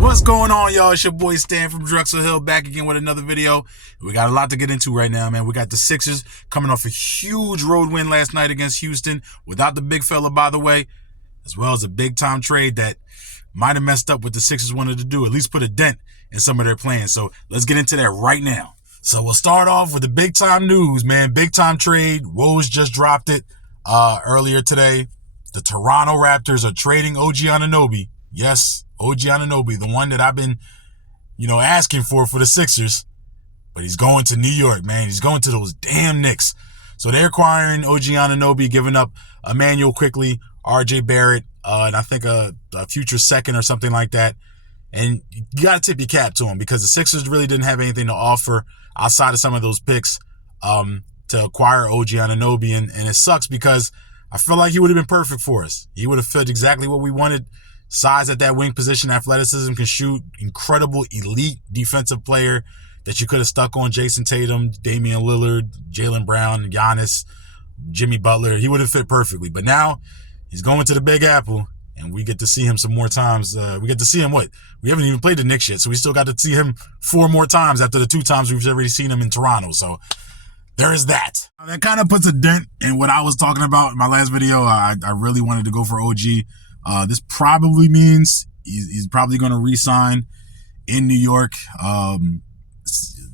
What's going on, y'all? It's your boy Stan from Drexel Hill back again with another video. We got a lot to get into right now, man. We got the Sixers coming off a huge road win last night against Houston without the big fella, by the way, as well as a big-time trade that might have messed up what the Sixers wanted to do, at least put a dent in some of their plans. So let's get into that right now. So we'll start off with the big-time news, man. Big-time trade. Woj just dropped it earlier today. The Toronto Raptors are trading OG Anunoby. Yes, OG Anunoby, the one that I've been, asking for the Sixers. But he's going to New York, man. He's going to those damn Knicks. So they're acquiring OG Anunoby, giving up Emmanuel Quickley, RJ Barrett, and I think a future second or something like that. And you got to tip your cap to him because the Sixers really didn't have anything to offer outside of some of those picks to acquire OG Anunoby. And it sucks because I feel like he would have been perfect for us. He would have fit exactly what we wanted. Size at that wing position, athleticism, can shoot, incredible elite defensive player that you could have stuck on Jason Tatum, Damian Lillard, Jaylen Brown, Giannis, Jimmy Butler. He would have fit perfectly. But now he's going to the Big Apple, and we get to see him some more times. We get to see him, we haven't even played the Knicks yet, so we still got to see him 4 more times after the 2 times we've already seen him in Toronto. So there is that. That kind of puts a dent in what I was talking about in my last video. I really wanted to go for OG. This probably means he's probably going to re-sign in New York.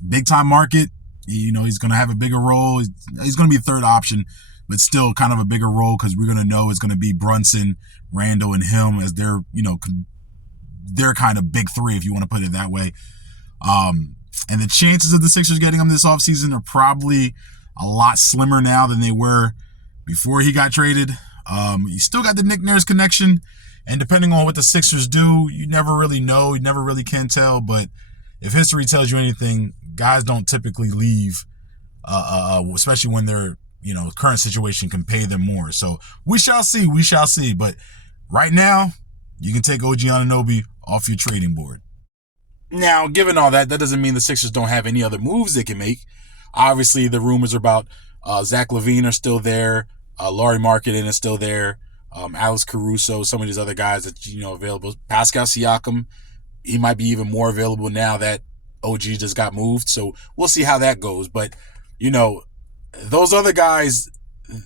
Big time market. He's going to have a bigger role. He's going to be a third option, but still kind of a bigger role because we're going to know it's going to be Brunson, Randall, and him as their kind of big three, if you want to put it that way. And the chances of the Sixers getting him this offseason are probably a lot slimmer now than they were before he got traded. You still got the Nick Nurse connection, and depending on what the Sixers do, you never really know. You never really can tell, but if history tells you anything, guys don't typically leave, especially when their current situation can pay them more. So we shall see. But right now, you can take OG Anunoby off your trading board. Now, given all that, that doesn't mean the Sixers don't have any other moves they can make. Obviously, the rumors about Zach LaVine are still there. Lauri Markkanen is still there. Alex Caruso, some of these other guys that, available. Pascal Siakam, he might be even more available now that OG just got moved. So we'll see how that goes. But, those other guys,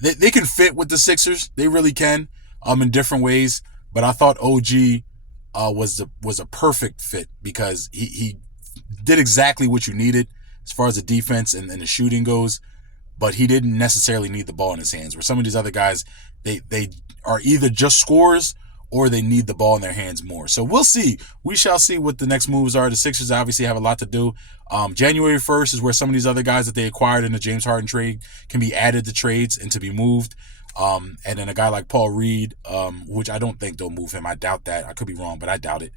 they can fit with the Sixers. They really can in different ways. But I thought OG was a perfect fit because he did exactly what you needed as far as the defense and the shooting goes. But he didn't necessarily need the ball in his hands. Where some of these other guys, they are either just scorers or they need the ball in their hands more. So we'll see. We shall see what the next moves are. The Sixers obviously have a lot to do. January 1st is where some of these other guys that they acquired in the James Harden trade can be added to trades and to be moved. And then a guy like Paul Reed, which I don't think they'll move him. I doubt that. I could be wrong, but I doubt it.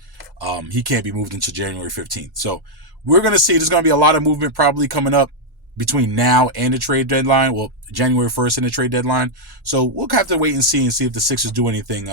He can't be moved until January 15th. So we're going to see. There's going to be a lot of movement probably coming up between now and the trade deadline. Well, January 1st and the trade deadline. So we'll have to wait and see if the Sixers do anything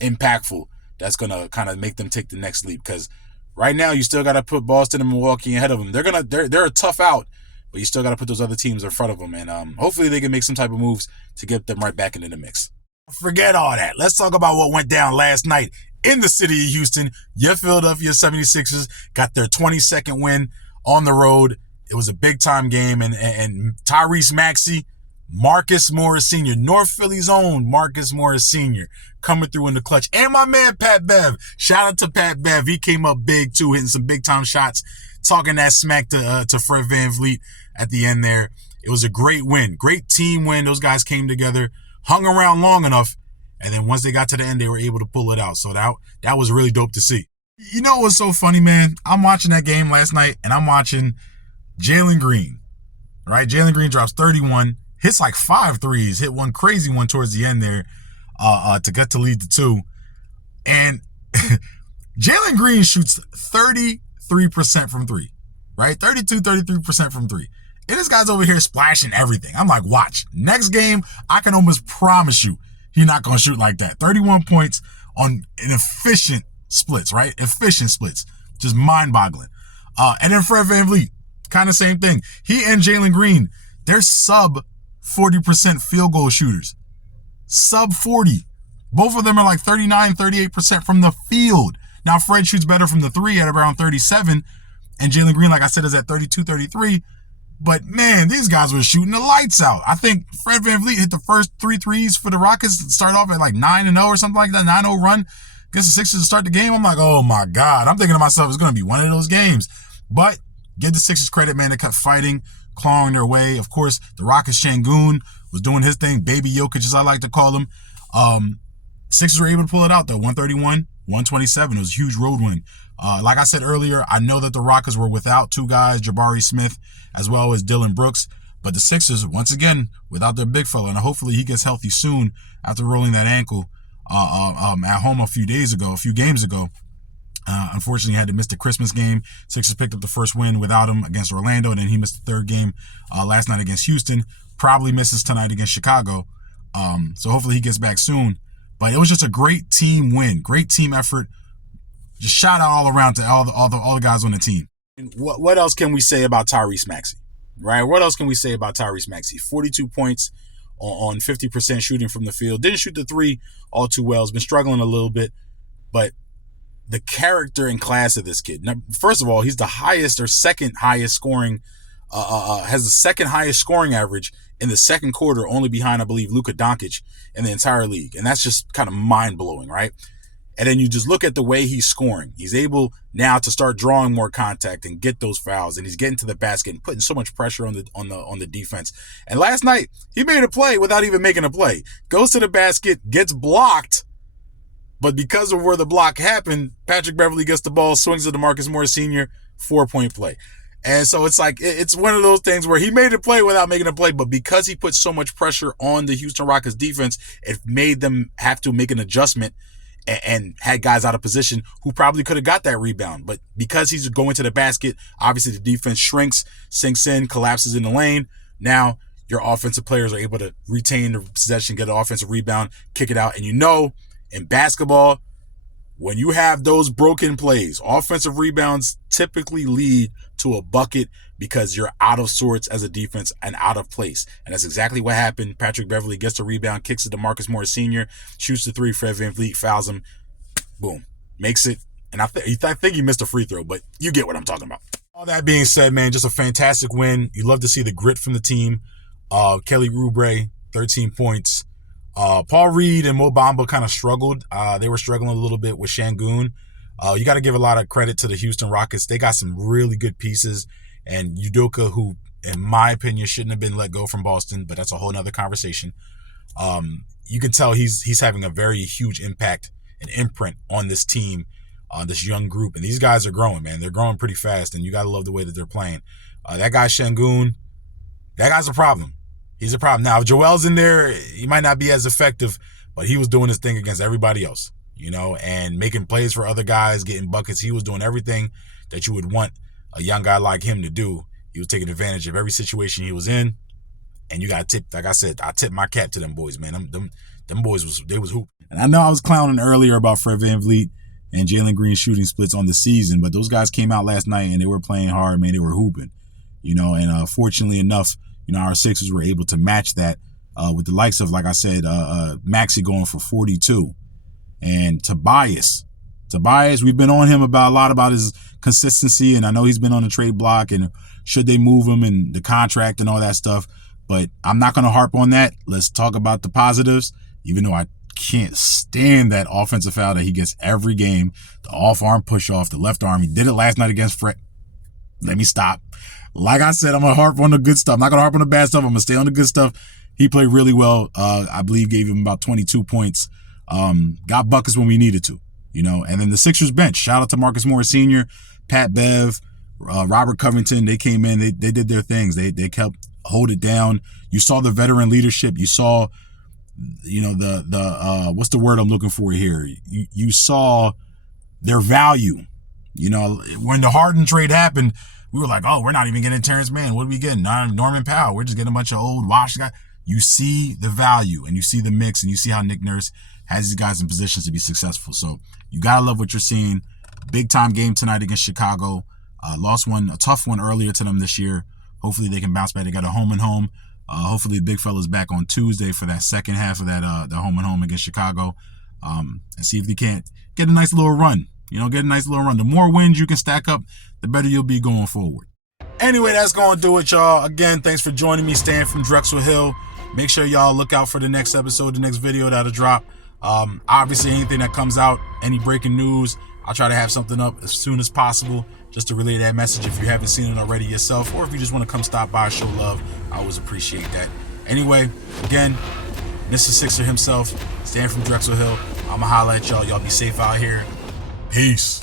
impactful that's going to kind of make them take the next leap. Because right now you still got to put Boston and Milwaukee ahead of them. They're a tough out, but you still got to put those other teams in front of them. And hopefully they can make some type of moves to get them right back into the mix. Forget all that. Let's talk about what went down last night in the city of Houston. Your Philadelphia 76ers got their 22nd win on the road. It was a big-time game, and Tyrese Maxey, Marcus Morris Sr., North Philly's own Marcus Morris Sr., coming through in the clutch. And my man, Pat Bev. Shout out to Pat Bev. He came up big, too, hitting some big-time shots, talking that smack to Fred VanVleet at the end there. It was a great win, great team win. Those guys came together, hung around long enough, and then once they got to the end, they were able to pull it out. So that was really dope to see. You know what's so funny, man? I'm watching that game last night, and I'm watching Jalen Green, right? Jalen Green drops 31, hits like 5 threes, hit one crazy one towards the end there to get to lead to 2. And Jalen Green shoots 33% from 3, right? 33% from 3. And this guy's over here splashing everything. I'm like, watch. Next game, I can almost promise you he's not going to shoot like that. 31 points on an efficient splits, right? Efficient splits. Just mind-boggling. And then Fred VanVleet. Kind of same thing. He and Jalen Green, they're sub 40% field goal shooters. Sub 40. Both of them are like 39, 38% from the field. Now, Fred shoots better from the three at around 37, and Jalen Green, like I said, is at 32, 33. But, man, these guys were shooting the lights out. I think Fred VanVleet hit the first 3 threes for the Rockets to start off at like 9-0 or something like that, 9-0 run against the Sixers to start the game. I'm like, oh, my God. I'm thinking to myself, it's going to be one of those games. But give the Sixers credit, man. They kept fighting, clawing their way. Of course, the Rockets' Şengün was doing his thing. Baby Jokic, as I like to call him. Sixers were able to pull it out, though. 131, 127. It was a huge road win. Like I said earlier, I know that the Rockets were without 2 guys, Jabari Smith as well as Dillon Brooks. But the Sixers, once again, without their big fella, and hopefully he gets healthy soon after rolling that ankle at home a few games ago. Unfortunately, he had to miss the Christmas game. Sixers picked up the first win without him against Orlando, and then he missed the third game last night against Houston. Probably misses tonight against Chicago. So hopefully he gets back soon. But it was just a great team win, great team effort. Just shout out all around to all the guys on the team. And what else can we say about Tyrese Maxey, right? What else can we say about Tyrese Maxey? 42 points on 50% shooting from the field. Didn't shoot the three all too well. Has been struggling a little bit, but the character and class of this kid. Now, first of all, he's the highest or second highest scoring, has the second highest scoring average in the second quarter, only behind, I believe, Luka Doncic in the entire league. And that's just kind of mind-blowing, right? And then you just look at the way he's scoring. He's able now to start drawing more contact and get those fouls, and he's getting to the basket and putting so much pressure on the defense. And last night, he made a play without even making a play. Goes to the basket, gets blocked, but because of where the block happened, Patrick Beverley gets the ball, swings to DeMarcus Morris Sr., 4-point play. And so it's like, it's one of those things where he made a play without making a play, but because he put so much pressure on the Houston Rockets defense, it made them have to make an adjustment and had guys out of position who probably could have got that rebound. But because he's going to the basket, obviously the defense shrinks, sinks in, collapses in the lane. Now your offensive players are able to retain the possession, get an offensive rebound, kick it out. And you know, in basketball, when you have those broken plays, offensive rebounds typically lead to a bucket because you're out of sorts as a defense and out of place. And that's exactly what happened. Patrick Beverley gets the rebound, kicks it to Marcus Morris Sr., shoots the three. Fred VanVleet fouls him. Boom. Makes it. And I think he missed a free throw, but you get what I'm talking about. All that being said, man, just a fantastic win. You love to see the grit from the team. Kelly Oubre, 13 points. Paul Reed and Mo Bamba kind of struggled. They were struggling a little bit with Şengün. You got to give a lot of credit to the Houston Rockets. They got some really good pieces. And Udoka, who, in my opinion, shouldn't have been let go from Boston, but that's a whole nother conversation. You can tell he's having a very huge impact and imprint on this team, on this young group. And these guys are growing, man. They're growing pretty fast, and you got to love the way that they're playing. That guy Şengün, that guy's a problem. He's a problem. Now, if Joel's in there, he might not be as effective, but he was doing his thing against everybody else, you know, and making plays for other guys, getting buckets. He was doing everything that you would want a young guy like him to do. He was taking advantage of every situation he was in, and you got to tip, like I said, I tip my cap to them boys, man. Them boys, was hooping. And I know I was clowning earlier about Fred VanVleet and Jalen Green shooting splits on the season, but those guys came out last night and they were playing hard, man. They were hooping, you know, and fortunately enough, you know, our Sixers were able to match that with the likes of, like I said, Maxey going for 42. And Tobias, we've been on him a lot about his consistency, and I know he's been on the trade block and should they move him and the contract and all that stuff. But I'm not going to harp on that. Let's talk about the positives, even though I can't stand that offensive foul that he gets every game. The off-arm push-off, the left arm. He did it last night against Fred. Let me stop. Like I said, I'm going to harp on the good stuff. I'm not going to harp on the bad stuff. I'm going to stay on the good stuff. He played really well. I believe gave him about 22 points. Got buckets when we needed to, you know. And then the Sixers bench. Shout out to Marcus Morris Sr., Pat Bev, Robert Covington. They came in. They did their things. They kept hold it down. You saw the veteran leadership. You saw, you know, the what's the word I'm looking for here? You saw their value. You know, when the Harden trade happened, we were like, oh, we're not even getting Terrence Mann. What are we getting? Norman Powell. We're just getting a bunch of old washed guys. You see the value and you see the mix and you see how Nick Nurse has these guys in positions to be successful. So you got to love what you're seeing. Big time game tonight against Chicago. Lost a tough one earlier to them this year. Hopefully they can bounce back. They got a home and home. Hopefully the big fella's back on Tuesday for that second half of that the home and home against Chicago. And see if they can't get a nice little run. get a nice little run. The more wins you can stack up, the better you'll be going forward. Anyway, that's going to do it, y'all. Again, thanks for joining me, Stan from Drexel Hill. Make sure y'all look out for the next episode, the next video that'll drop. Obviously, anything that comes out, any breaking news, I'll try to have something up as soon as possible just to relay that message if you haven't seen it already yourself, or if you just want to come stop by, show love. I always appreciate that. Anyway, again, Mr. Sixer himself, Stan from Drexel Hill. I'ma holla at y'all. Y'all be safe out here. Peace.